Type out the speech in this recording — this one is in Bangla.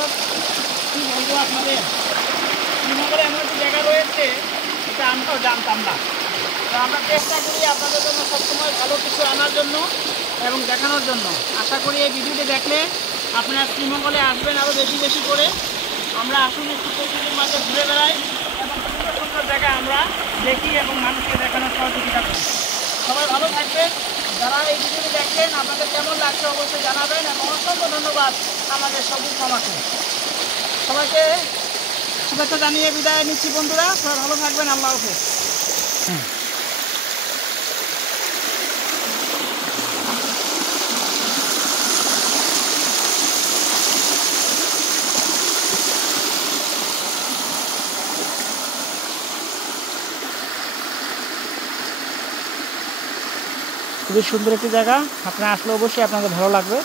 দর্শক কী বলবো আপনাদের, শ্রীনগরে এমন একটি জায়গা রয়েছে এটা আমরাও জানতাম না। তো আমরা চেষ্টা করি আপনাদের জন্য সবসময় ভালো কিছু আনার জন্য এবং দেখানোর জন্য। আশা করি এই ভিডিওটি দেখলে আপনারা শ্রীমঙ্গলে আসবেন আরও বেশি বেশি করে। আমরা আসুন একটু প্রকৃতির মাঝে ঘুরে বেড়াই এবং সুন্দর সুন্দর জায়গা আমরা দেখি এবং মানুষকে দেখানোর সহযোগিতা করি। সবাই ভালো থাকবেন। যারা এই ভিডিওটি দেখছেন আপনাদের কেমন লাগছে অবশ্যই জানাবেন এবং অসংখ্য ধন্যবাদ আমাদের সবুজ মামাকে। সবাইকে শুভেচ্ছা জানিয়ে বিদায় নিচ্ছি বন্ধুরা। সবাই ভালো থাকবেন। আল্লাহ হাফেজ। খুবই সুন্দর একটি জায়গা, আপনারা আসলে অবশ্যই আপনাদের ভালো লাগবে।